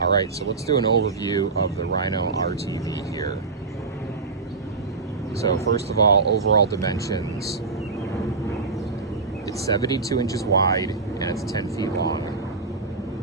All right, so let's do an overview of the Rhino RTV here. So first of all, overall dimensions. It's 72 inches wide and it's 10 feet long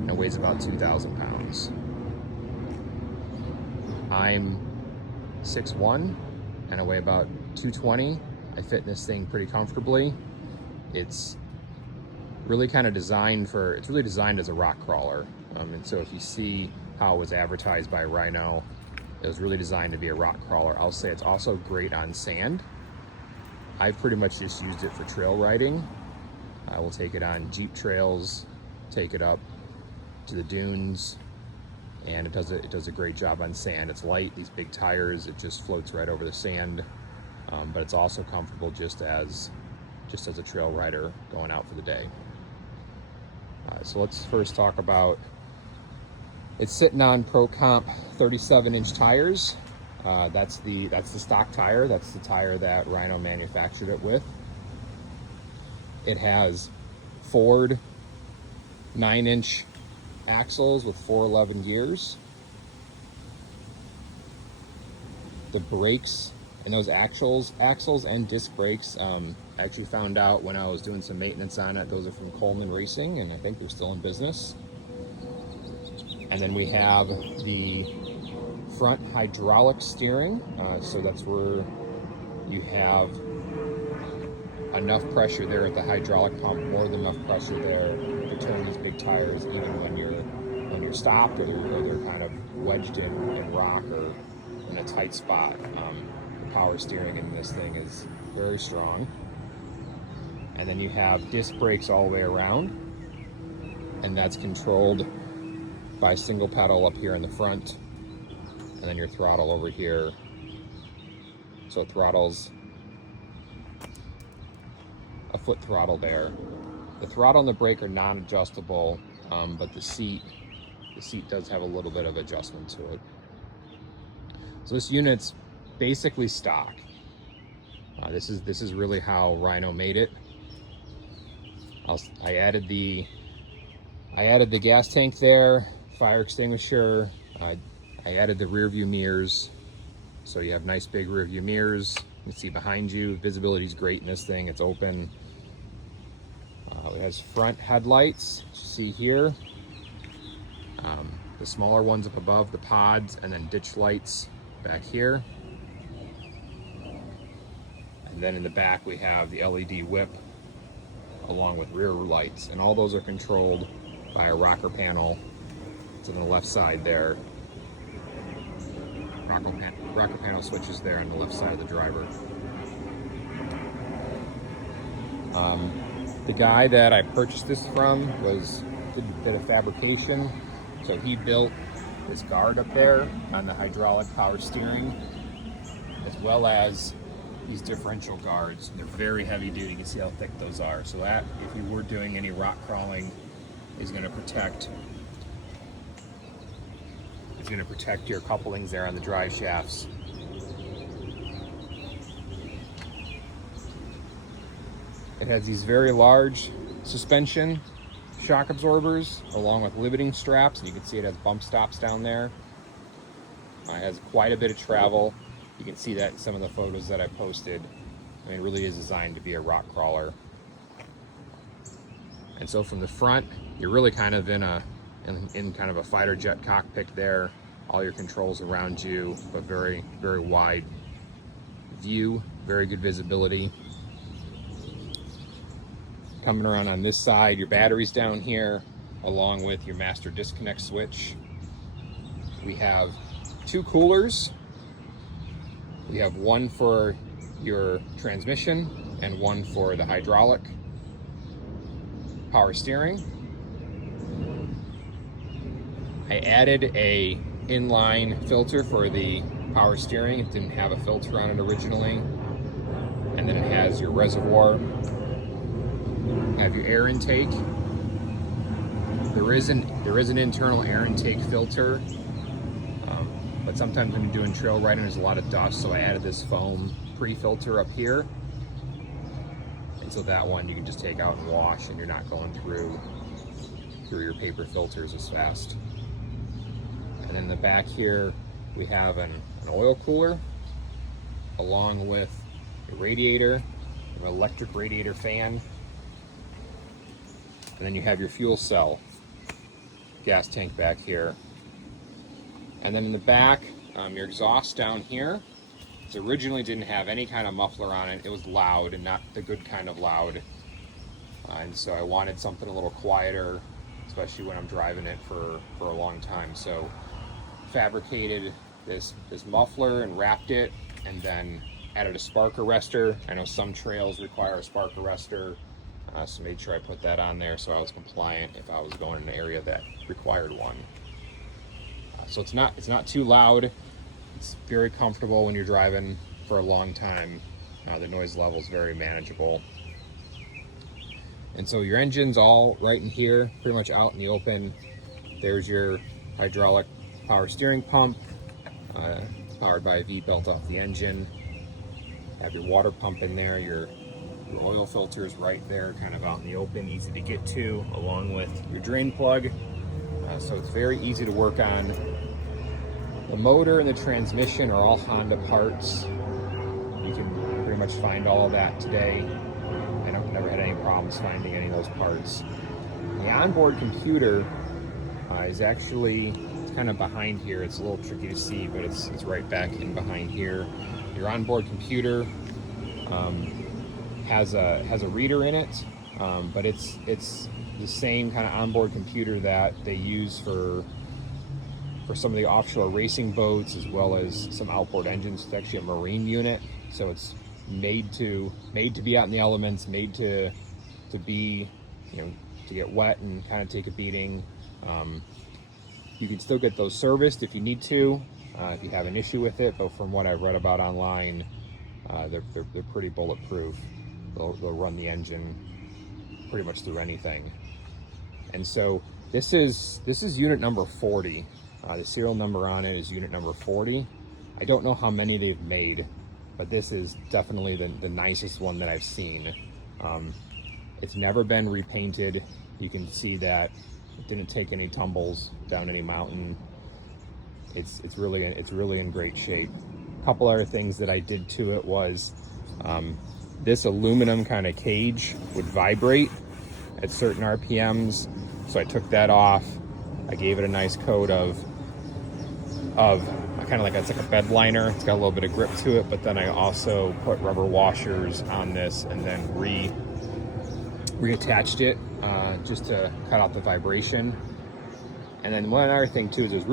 and it weighs about 2,000 pounds. I'm 6'1" and I weigh about 220. I fit in this thing pretty comfortably. It's really kind of designed for, it's really designed as a rock crawler. And so if you see how it was advertised by Rhino, it was really designed to be a rock crawler. I'll say it's also great on sand. I've pretty much just used it for trail riding. I will take it on Jeep trails, take it up to the dunes, and it does a great job on sand. It's light, these big tires, it just floats right over the sand, but it's also comfortable just as a trail rider going out for the day. So let's first talk about, it's sitting on Pro Comp 37-inch tires. That's the stock tire. That's the tire that Rhino manufactured it with. It has Ford 9-inch axles with 411 gears. The brakes and those axles and disc brakes, I actually found out when I was doing some maintenance on it, those are from Coleman Racing, and I think they're still in business. And then we have the front hydraulic steering, so that's where you have enough pressure there at the hydraulic pump, more than enough pressure there to turn these big tires even when you're stopped or they're kind of wedged in rock or in a tight spot. The power steering in this thing is very strong. And then you have disc brakes all the way around, and that's controlled by a single pedal up here in the front, and then your throttle over here. So throttles a foot throttle there. The throttle and the brake are non-adjustable, but the seat does have a little bit of adjustment to it. So this unit's basically stock. This is really how Rhino made it. I added the gas tank there, fire extinguisher. I added the rear view mirrors, so you have nice big rear view mirrors. You can see behind you. Visibility is great in this thing. It's open. It has front headlights, as you see here. The smaller ones up above, the pods, and then ditch lights back here. And then in the back we have the LED whip along with rear lights, and all those are controlled by a rocker panel. It's on the left side there. Rocker panel switches there on the left side of the driver. The guy that I purchased this from did a fabrication, so he built this guard up there on the hydraulic power steering, as well as these differential guards. They're very heavy duty. You can see how thick those are. So that, if you were doing any rock crawling, is going to protect your couplings there on the drive shafts. It has these very large suspension shock absorbers along with limiting straps, and you can see it has bump stops down there. It has quite a bit of travel. You can see that in some of the photos that I posted. I mean, it really is designed to be a rock crawler. And so from the front, you're really kind of in kind of a fighter jet cockpit there. All your controls around you, but very, very wide view, very good visibility. Coming around on this side, your battery's down here, along with your master disconnect switch. We have two coolers. We have one for your transmission and one for the hydraulic power steering. I added a inline filter for the power steering. It didn't have a filter on it originally. And then it has your reservoir. Have your air intake. There is an internal air intake filter, but sometimes when you're doing trail riding, there's a lot of dust, so I added this foam pre-filter up here. And so that one you can just take out and wash, and you're not going through your paper filters as fast. And then in the back here, we have an oil cooler along with a radiator, an electric radiator fan. And then you have your fuel cell gas tank back here. And then in the back, your exhaust down here. It originally didn't have any kind of muffler on it. It was loud and not the good kind of loud. And so I wanted something a little quieter, especially when I'm driving it for a long time. So fabricated this muffler and wrapped it, and then added a spark arrestor. I know some trails require a spark arrestor, so made sure I put that on there so I was compliant if I was going in an area that required one. So it's not too loud. It's very comfortable when you're driving for a long time. The noise level is very manageable. And so your engine's all right in here, pretty much out in the open. There's your hydraulic power steering pump, powered by a V-belt off the engine. Have your water pump in there, your oil filter is right there, kind of out in the open, easy to get to, along with your drain plug. So it's very easy to work on. The motor and the transmission are all Honda parts. You can pretty much find all of that today. I've never had any problems finding any of those parts. The onboard computer is actually kind of behind here. It's a little tricky to see, but it's right back in behind here. Your onboard computer has a reader in it, but it's the same kind of onboard computer that they use for some of the offshore racing boats, as well as some outboard engines. It's actually a marine unit, so it's made to be out in the elements, made to be, to get wet and kind of take a beating. You can still get those serviced if you need to, if you have an issue with it, but from what I've read about online, they're pretty bulletproof. They'll run the engine pretty much through anything. And so this is unit number 40. The serial number on it is unit number 40. I don't know how many they've made, but this is definitely the nicest one that I've seen. It's never been repainted. You can see that it didn't take any tumbles down any mountain. It's really in great shape. A couple other things that I did to it was this aluminum kind of cage would vibrate at certain RPMs, so I took that off. I gave it a nice coat of kind of like, it's like a bed liner. It's got a little bit of grip to it, but then I also put rubber washers on this and then reattached it just to cut out the vibration. And then one other thing too is there's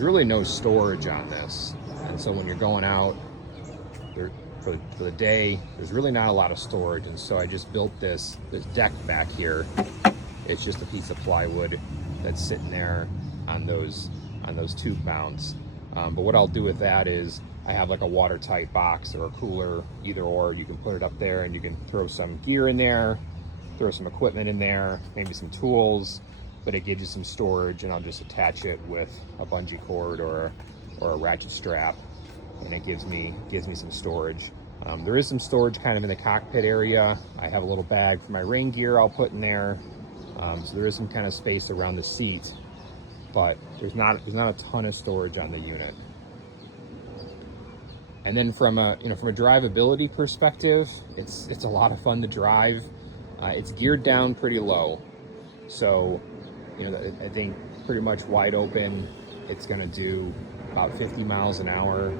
really no storage on this, and so when you're going out for the day, there's really not a lot of storage. And so I just built this deck back here. It's just a piece of plywood that's sitting there on those tube mounts. But what I'll do with that is I have like a watertight box or a cooler, either or. You can put it up there and you can throw some gear in there, throw some equipment in there, maybe some tools, but it gives you some storage, and I'll just attach it with a bungee cord or a ratchet strap, and it gives me some storage. There is some storage kind of in the cockpit area. I have a little bag for my rain gear I'll put in there. So there is some kind of space around the seat, but there's not a ton of storage on the unit. And then from a drivability perspective, it's a lot of fun to drive. It's geared down pretty low, so I think pretty much wide open, it's going to do about 50 miles an hour.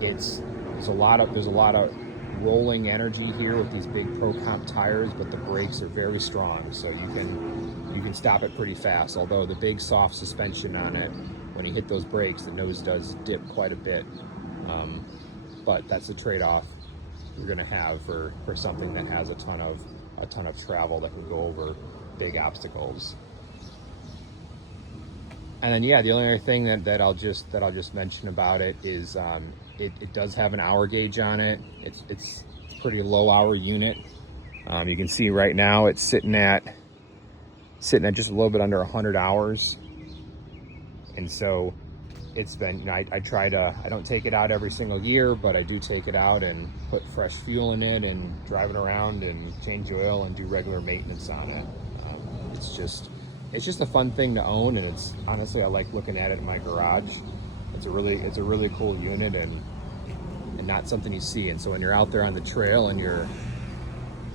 There's a lot of rolling energy here with these big Pro Comp tires, but the brakes are very strong, so you can stop it pretty fast. Although the big soft suspension on it, when you hit those brakes, the nose does dip quite a bit. But that's the trade-off you're going to have for something that has a ton of travel that can go over big obstacles. And then the only other thing that I'll just mention about it is it does have an hour gauge on it. It's a pretty low hour unit. You can see right now it's sitting at just a little bit under 100 hours. And so it's been, I don't take it out every single year, but I do take it out and put fresh fuel in it and drive it around and change oil and do regular maintenance on it. it's just a fun thing to own, and it's honestly, I like looking at it in my garage. It's a really cool unit, and not something you see. And so when you're out there on the trail and you're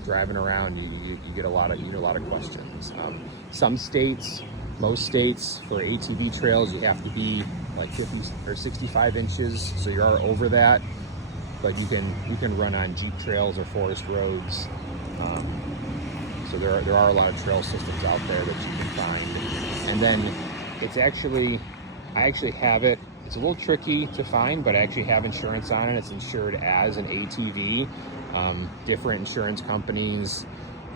driving around, you get a lot of questions. Some states, most states, for ATV trails, you have to be like 50 or 65 inches, so you are over that. But you can run on Jeep trails or forest roads. So there are a lot of trail systems out there that you can find. And then I actually have it. It's a little tricky to find, but I actually have insurance on it. It's insured as an ATV. Different insurance companies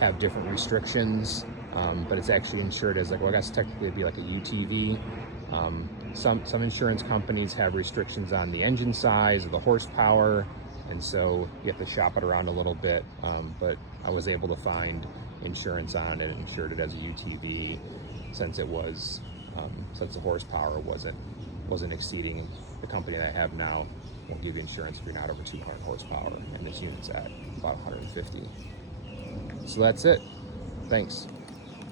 have different restrictions, but it's actually insured as, like, well, I guess technically it'd be like a UTV. Some insurance companies have restrictions on the engine size or the horsepower, and so you have to shop it around a little bit. But I was able to find insurance on it and insured it as a UTV, since it was since the horsepower wasn't exceeding. The company that I have now won't give you insurance if you're not over 200 horsepower, and this unit's at about 150. So that's it. Thanks.